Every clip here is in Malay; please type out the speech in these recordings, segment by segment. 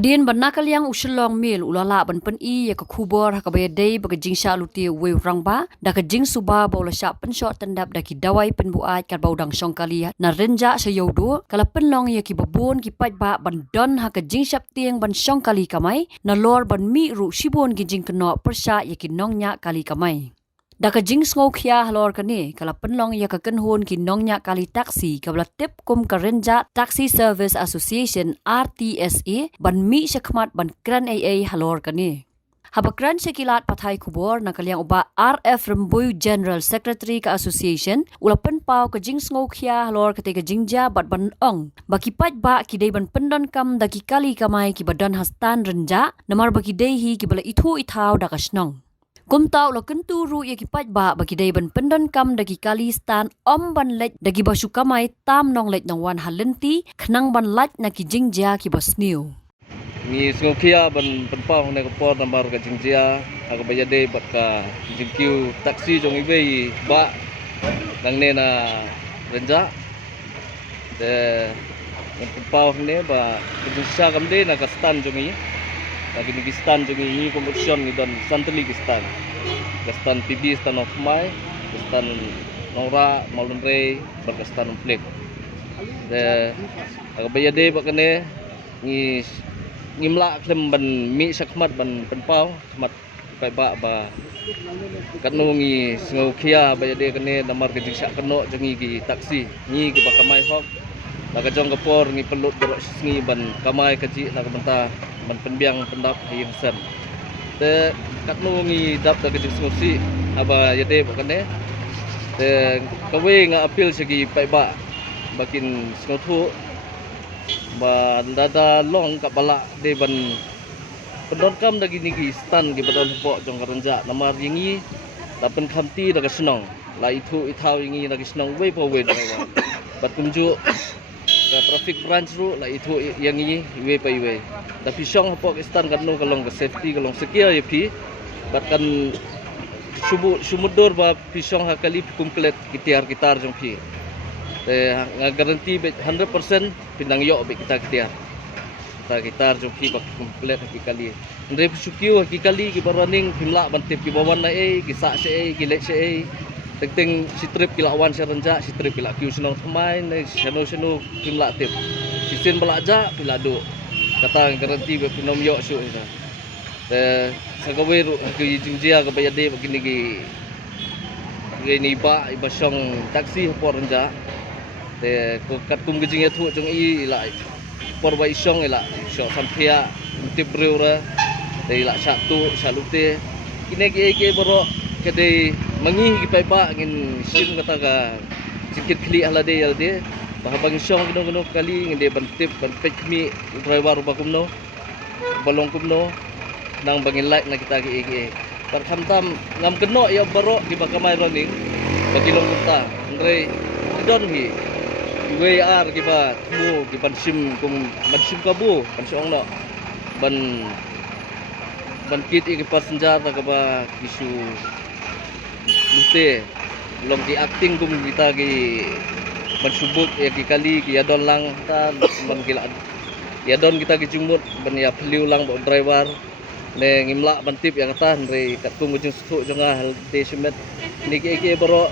Hadin banakal yang usulong mil ulala ban pen I ya ke kubor ha kabaya dei baga jingsha luti we rangba da ka jing suba bola sya pen shot tendap da ki dawai pen buat kar baudang songkali na renja se yodo kala penlong ya ki babon ki pat ba ban don ha ka jing syap tieng ban songkali kamai na lor ban mi ru sibon ki jing keno persya ya ki nongnya kali kamai. Daka jing ngau khia halor kani kala penlong ya ka kenhon ki nongnya kali taksi kabla tip kum karenja Taxi Service Association RTSA ban mi syakmat ban kran AA halor kani. Habakran sekilat pathai kubor na kaliang uba RF Remboy General Secretary ka Association ulapan pau ka jing ngau khia halor kate ka jingja bat ban ong baki pat ba ki dei ban pendon kam daki kali kamai ki badan hastan renja namar baki dei hi ki bala ithu ithau daka snong. Kumtau lo kentu ru ya ki pat ba bagi dai ban pendon kam dagi kali stan om ban lej dagi basu kamai tam nong lej nong wan halenti khnang ban laj na ki jingja ki basniu Ni sengokia ban penpau ne ko por nambar ka jingjia aga bayade bat ka jingkiu taksi jong ibe ba nang ne na renja de penpau ne ba jinsa kam de na ka stan jong i lagi di stan jong i kompetisi ni dan santli stan stan PB stan of mai stan nora maulun rei bat stan plek de aga bayade ba kene ni ngimla klem ban mi sakmat ban penpau mat kai ba kanu ngi ngau khia ba de kene namar ke jingsa keno jengi gi taksi ni gi ba kamai hok la ka jong kapor ngi pelut berok singi ban kamai kaji la ka benta ban penbiang pendap hi hasan te kanu ngi dap da ke jing si aba yade ba kene te kawe nga apil segi pai ba bakin snothu ba dada long ka bala de ban pendon kam dagi nigi stan gi badon po jong karenja namar yingi dapen khamti daga senong la itu ithau yingi dagi senong we po we daga bat kumju ka traffic branch ru la itu yangi we pa we tapi song po stan kan no kalong ka safety kalong secure yapi bat kan sumudur ba pisong hakali kumklet kitiar kitar jong pi nga garanti 100% pinang yo be kita gitar joki bak komplit hakikali ndre sukiu hakikali ki barwaning pimla bantip ki bawan na ki sa se ki le se teng si trip ki lawan se renja si trip ki la kiu senong thmai ne seno pimla tip sisen belaja pilado kata garanti be pinom yo su ina sagawe ru ki jingjia ka bayade begini ki ni ba ibasong taksi por renja te ko kat kum gijing ya thu jong I la por ba isong ila syo sampia tip reura te ila satu salute kine ke boro kede mangi ki pai ba ngin sim kata ka sikit kli alade yalde bah bang isong gino kali nginde ban tip ban pekmi driver ba kumno balong kumno nang bangin like na kita ke par khamtam ngam keno ya boro di bakamai running bagi long kita andre don hi WR kiba mu kiban sim kabu ban song no ban kit ki passenger ta kaba kisu lute long di acting kum kita ki ban subuk ya ki kali ki adon lang ta ban kila ya don kita ki jumut ban ya peliu lang bo driver ne ngimla ban tip yang kata re kat kum jung su jonga hal de simet ni ki boro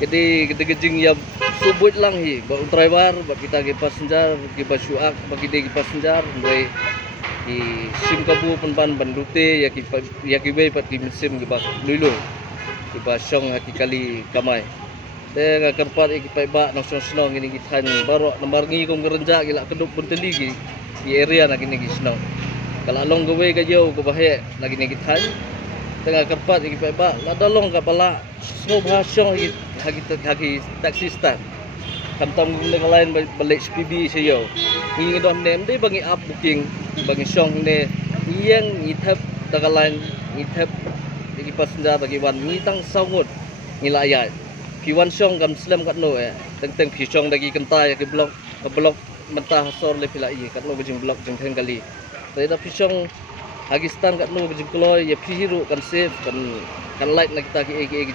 jadi kita gejing ya subut lang hi ba driver ba kita ke passenger ki basuak bagi de ki passenger ndai ki sim kabu pan bandute ya ki be pat ki sim ki ba luilo ki ba song hakikali kamai te nga kerpat ki pai ba nong snong ini ki than baro nomor ngi kong gerenja ki la keduk bunteli ki di area na kini ki snong kala long gawe ka yo ko bahe lagi ni ki than tengah kerpat ki pai ba la dalong ka bala semua bahasa hagi taksi stand kantam guna lain balik SPB sayo ngi don nem de bangi up booking bangi song ne yang ngithap daga lain ngithap di passenger bagi wan ngi tang saungut ngilaya piwan song gam slam kat no teng pi song dagi kentai ke blok mentah sor le pilai kat no bejing blok jeng teng kali tapi pi song hagi stand kat no bejing kloy ya pi hiru kan safe kan light na kita ki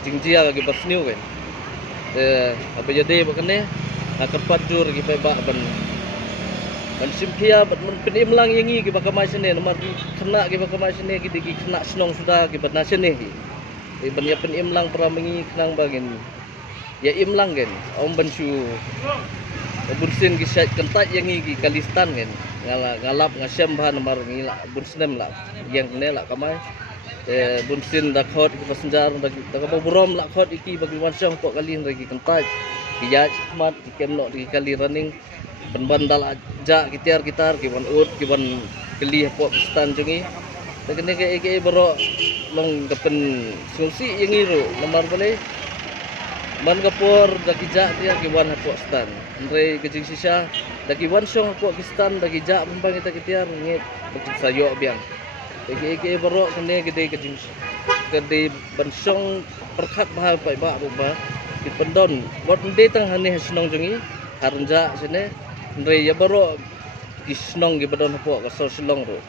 jingjia ke basniu kan apa jadi bakane kerpat jur ki pai ba ban Man simkia bat man penim lang yangi ki bakamai sene namar kena ki bakamai sene ki diki kena senong sudah ki bat nasene ki. Ban ya penim lang para mengi kenang bagin. Ya im lang gen om bansu bursin ki syait kentat yangi ki kalistan gen ngalap ngasyam bahan namar ngila bursinem lah yang kene lah kamai. Bunsin dakhot ki pasenjar dak borom lakhot iki bagi wansang pok kali lagi kentat ki ya mat ki kemno di kali running ban dal aja kitar ki ban ut ki ban keli pok stan jungi tekene ke bero long depen sungsi yang iru nomor boleh man kapor daki ja dia ki wan pok stan andre kejing sisa daki wansang pok kistan daki ja pembang kita kitar ngit sayo biang ke bero kene gede kejing gede bansong perkhat bahal pai ba ba ki pendon bot de tang hane senong jungi harunja sene ndre ya bero ki senong gi badon po ka so selong ro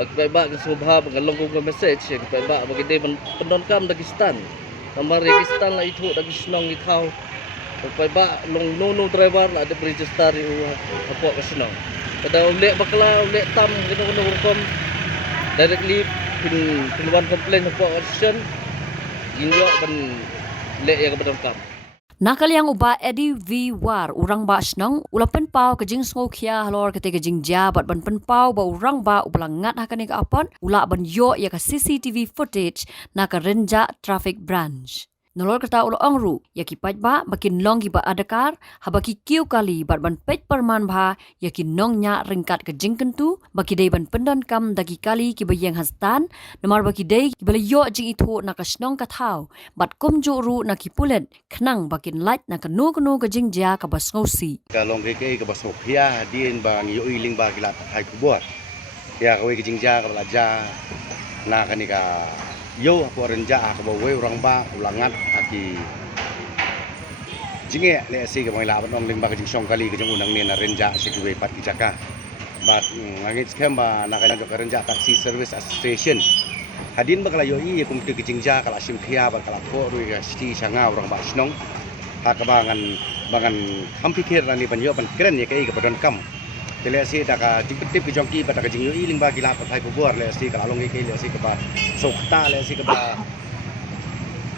bag pai ba ki subha ngalong ko message ki pai ba bagi de pendon kam Dagestan nomor Dagestan la itu dagi senong gi thau pai ba long no driver la de register u po ka senong kada ule bakla ule tam gitu kom directly pinwan komplain po action inyo ban le ya kabadam kam Nakaliang uba Eddie V. War, urang ba senang, ulapan pau kejing skokia halor ketika kejing jabat ban penpau ba urang ba ubalangat hakani ka apon, ula ban yo ya ka CCTV footage na ka renja traffic branch. Nolor kata ulo angru, ya kipat ba makin long ba adakar, habaki kiu kali bat ban pet perman ba, ya nong nya ringkat kejing kentu, baki day ban pendon kam dagi kali ki bayang hastan, namar baki day ki bala yo jing itu na ka snong katau, bat kum ru na ki pulet, kenang bakin light na kanu kejing ja ka bas ngosi. Kalong ke bas ngopia din bang yo iling ba kilat hai kubor. Ya kawe kejing ja ka balaja na kanika yo po renja ka bawe urang ba ulangat aki jinge le si ka mangila ban ling ba kejing song kali kejing unang ni na renja si kiwe pat kijaka. Bat ngangit scam ba na kala ka renja taxi service association. Hadin ba kala yo i kum tu kejing ja kala sim khia ba kala ko ru ga sti sanga urang ba snong. Ha ka bangan hampikir ni ban yo ban keren ya kai ka badan kam. Tele si da ka tip ki jongki ba da ka jing yo iling ba gila pa thai pobor le si ka long ke le si ka ba sokta le si ka ba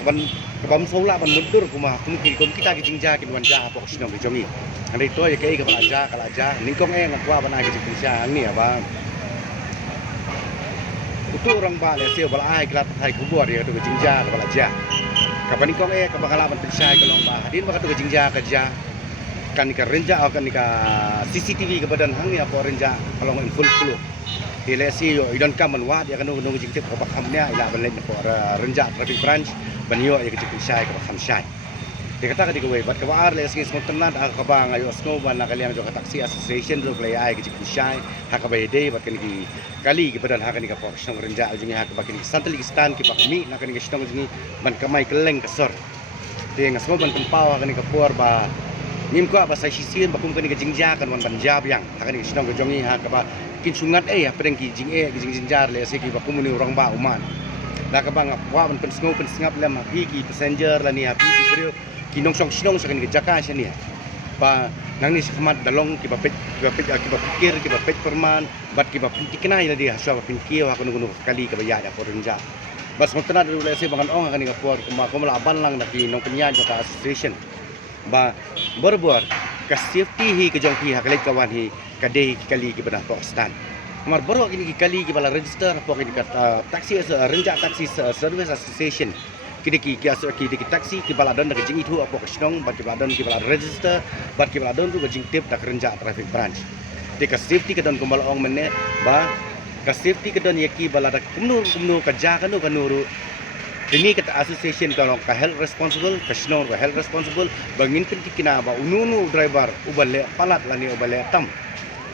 ban ka bam sola ban mundur kuma kum kita ki jing ja ki wan ja po sino ki jongi ande to ya kai ka ba ja kala ja ning kong ngakwa ba na ki jing sia ni ba utu orang ba le si ba ai gila pa thai pobor ya to ki jing ja ka ba ja ka ba ning kong ka ba kala ban pensai ka long ba din ba ka to ki jing ja ka ja kan ka renja akan ka CCTV ke badan hang ni apa renja kalau in full flow dia si yo idon kam man wat ya kan nung jing tip ko bakam nya ila ban len ko renja traffic branch ban yo ya ke sai ko bakam sai dia kata ka di ko bat ka war le si smot tenan ka ba ngayo snow ban na kaliang jo ka taxi association ro play ai ke sai ha ka bay day bat kan ki kali ke badan ha kan ka professional renja jing ha ka bakin santali stan ki bakmi na kan ki stong jing ban kamai keleng kesor dia ngasmo ban tempau kan ka por ba nim ko ba sa sisir ba kum kan ka jingja kan wan banjab yang akan ki sinong jongi ha ka ba kin sungat ya preng ki jing jingjar le se ki ba kum ni orang ba uman la ka ba wa ban pen sngap lem ha ki passenger la ni ha ki brio ki nong song sinong sa kan ki jaka sa ni ba nang ni semat dalong ki ba pikir ki ba pet perman bat ki ba pinti kenai la dia so ba pinki wa kan gunu kali ka ba ya ko renja bas mutna du le se bangan ong kan ka por ko mala ban lang na ki nong penya jaka association ba berbuat ka safety hi ke jong hi hakale kawan hi kade kali ki bana Pakistan mar borok ini ki kali ki bala register pok ini ka taxi renja taxi service association ki taxi ki bala don ka jing itu apa kesnong ba ki bala don ki bala register ba ki bala don tu ka jing tip tak renja traffic branch de ka safety ka don kumbal ong menne ba ka safety ka don yaki bala dak kumnu ka ja kanu kanuru ini kata association kalau ka health responsible kasno ka health responsible bangin pin kina ba ununu driver ubale palat lani ubale tam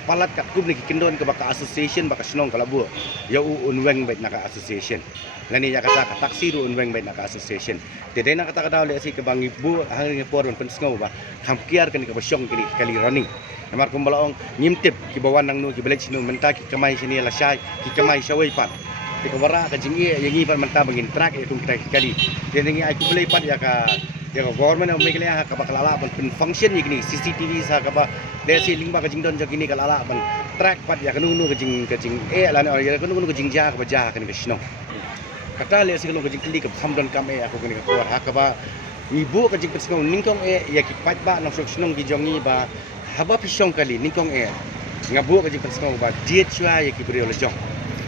palat kat kum ni kindon ka baka association baka snong kalabu ya unweng bait naka association lani ya kata ka taxi ru unweng bait naka association tede na kata kada le si ka bangi bu hang ni por pen sngo ba hamkiar kan ka basyong kali running namar kumbalaong nyimtip ki bawan nang nu ki belek sino menta ki kamai sini la syai ki kamai syawai pat Tiko wara ka jingi yangi pan manta bangin track itu kita kali. Dia nengi aku beli pat ya ka ya government of Meghalaya ka bakalala ban function yigni CCTV sa ka ba desi lingba ka jingdon jogini kalala ban track pat ya kanu ka jing lan ya kanu ka jing ja ka ba ja kan ka shno kata le si kanu ka jing kli ka hamdon kam aku kan ka kuar ha ka ba ibu ka jing pesngong ningkong ya ki pat ba nang shnong ki jongi ba haba pisong kali ningkong ngabu ka jing pesngong ba diet chua ya ki brio le jong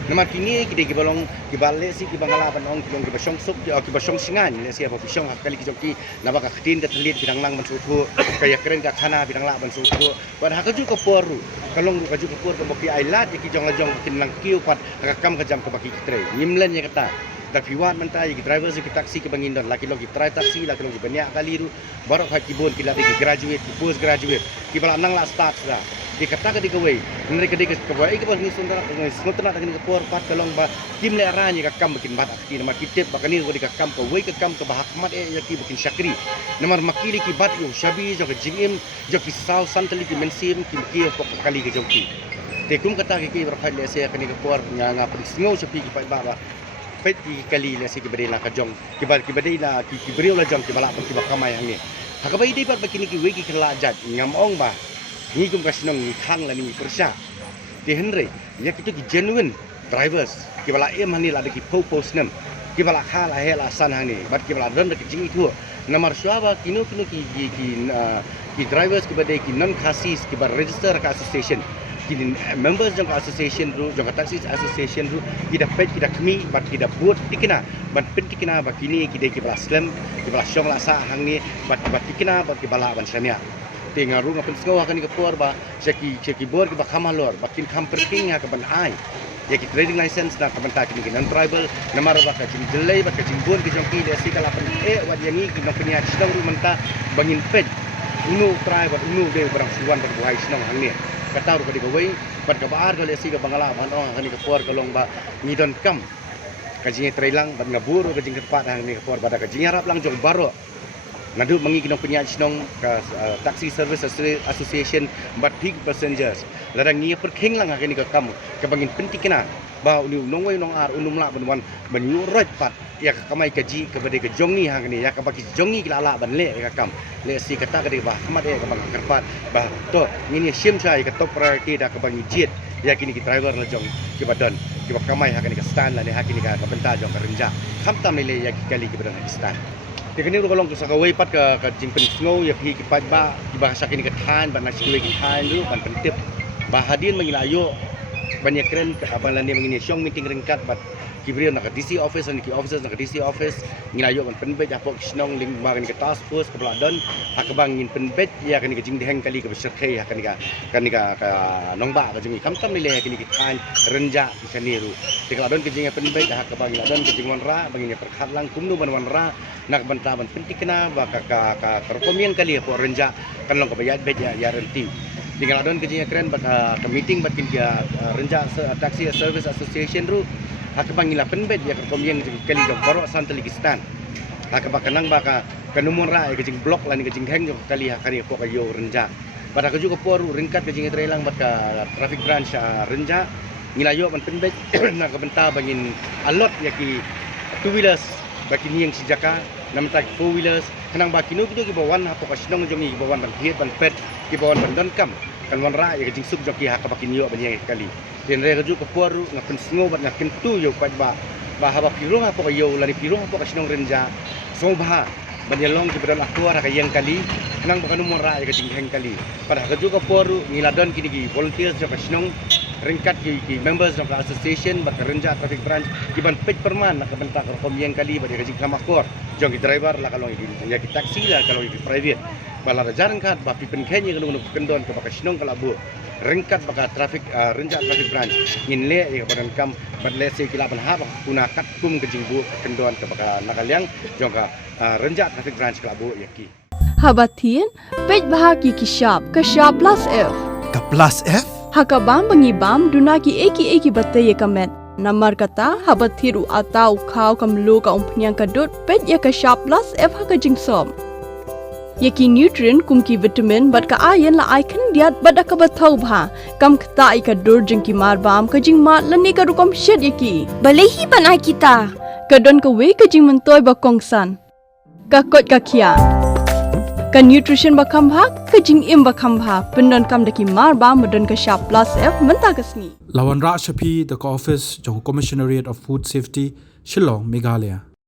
nama kini kita kibalong kibale si kibangala panong kibong kibasong sup kibasong singan le siapa pisong kali kijoki naba ka khatin ka telit bidang lang ban sutu kaya keren ka khana bidang la ban sutu ban hakaju ka poru kalong ka ju ka por ka boki ailat ki jong la jong kin lang kiu pat ka kam ka jam ka baki tre nimlen ya kata tapi wat mentai ki driver si taksi ki bangindon laki lo ki try taksi laki lo ki banyak kali ru baru ka kibon ki lati ki graduate ki post graduate ki bala nang la start dah di kata ka di kawai mereka di kawai ke bagi sundara sundara tak ni kapor pat kalong ba tim le aranya ka kam bikin bat akti nama kitip bakani ko di ka kam ka wai ka kam ka bahakmat yaki bikin syakri namar makili ki bat yo shabi jo ka jingim jo ki saw santali ki mensim ki ki pok kali ke joki te kum kata ki berfal le sia kani kapor nga nga prisngo shabi ki pat ba pet ki kali le si ki beri la ka jong ki beri la ki beri la jong ki bala ki bakamai hangi hakabai di pat bakini ki wai ki kala jat ngamong ba ni kum kasinong ni khang la ni persya di henry ya kitu ki genuine drivers ki bala hani la ki post nem ki bala khala hela san hani bat ki bala don ki jingi tu namar swaba kinu ki drivers ki bade ki non khasis ki bar register ka association ki members jong association ru jong taxi association ru ki da pet ki da kmi bat ki da buat tikina bat pet tikina ba kini ki de ki bala slam ki bala syong la sa hang ni bat tikina bat ki bala ban samia tengah rumah pensengau akan dikepor ba ceki bor ki bakama lor bakin kamperking ka ban ai ya ki trading license na kabanta ki non tribal namar ba ka jing delay ba ka jing bon ki jongki le si kala pen wat yangi ki no penya sidang rumanta bangin pej unu tribal unu de barang suwan ba buai sinong hang ni kata ru ka dikawai bat ka baar ka le si ka bangala ban ong akan dikepor kalong ba ngidon kam ka jing trailang ban ngaburu ka jing kepat hang ni kepor ba ka jing harap lang jong baro ngadu mangi kinong penyat sinong ka taxi service association but big passengers ladang ngi perkhing lang hakini ka kam ka bangin pentikina ba unu nongwai nong ar unum la ban wan banyurot pat ya ka kamai kaji ka bade ka jongi hangni ya ka baki jongi kilala ban le ka kam le si kata ka de ba hamat ka bang kerpat ba to ngini sim sai ka top priority da ka bangi jet ya kini ki driver la jong ki badan ki ba kamai hakini ka stand la ne hakini ka benta jong ka renja khamtam le ya ki kali ki badan stand Tekni ru kalong sa kawai pat ka jingpen snow ya pi ki pat ba ki bahasa kini ka than ban nasi ki than lu ban pentip ba hadin mengilayo banyak keren apa lani mengini syong meeting ringkat bat kibrio nak DC office dan ki officers nak DC office ngilayo ban penbet apok snong ling ba ni ka task force ka bladon hakabang ngin penbet ya kan ki jing deheng kali ka beserkai kan ka nongba ka jing kamtam ni le kini ki than renja ki saniru tikladon ki jing penbet hakabang ngiladon ki jing monra bangini perkhat lang kumnu ban wanra nak banta ban pentik kena ba ka rekomen kali po renja kan long ka bayad bet ya renti tinggal adon kejinya keren bat ka meeting bat kin dia renja taxi service association ru hak pangila penbet ya rekomen kali ka baro santalikistan hak ba kanang ba ka kanumon ra ke jing blok lan ke jing heng kali hakani po kayo renja pada ka juga poru ringkat ke jing trelang bat ka traffic branch renja ngilayo ban penbet nak ka benta bangin alot ya ki two wheelers bakini yang sejaka nam tak four wheelers kanang bakino kido ki bawan hapo ka sinong jongi ki bawan ban hiet ban pet ki bawan ban don kam kan wan ra ya jing sub joki ha ka bakinyo banyak kali den re ju ka poru ngapen sngo bat ngaken tu yo pat ba haba piro hapo ka yo lari piro hapo ka sinong renja so ba banyalong ki badan akwa ka yang kali kanang bakano mo ra ya jing heng kali pada ka ju ka poru ngiladon kini ki volunteers jo ka sinong ringkat ki members of the association bat renja traffic branch ki ban pej perman nak bentak komien kali bat ka jing kamakor jong ki driver la kalong ya ki taxi la kalong ki private bala jaran kat ba pipen kenya kalong kendon ka bakasinong kalabu ringkat baka traffic renja traffic branch ngin le ya badan kam bat le se ki la ban ha kuna kat kum ke jingbu kendon ka baka nakaliang jong ka renja traffic branch kalabu ya ki habatin pej bahagi ki shop ka shop plus f ka plus f hakabam bangibam dunaki eki batte ye kamet namar kata habathiru atau khau kamlu ka umpnyang kadut pet ya ka shop plus f haka jingsom yaki nutrient kumki vitamin bat ka iron la icon diat bat ka bathau bha kam khta I ka dur jingki marbam ka jing mat lani ka rukom shed yaki balehi banai kita kadon ka we ka jing mentoy ba kongsan ka kot ka khia ka nutrition ba khambha ka jing im ba khambha pendon kam daki mar ba modern ka sharp plus f menta kasni Lawan Ra Shapi, the office, Johor Commissionariat of Food Safety, Shillong, Meghalaya.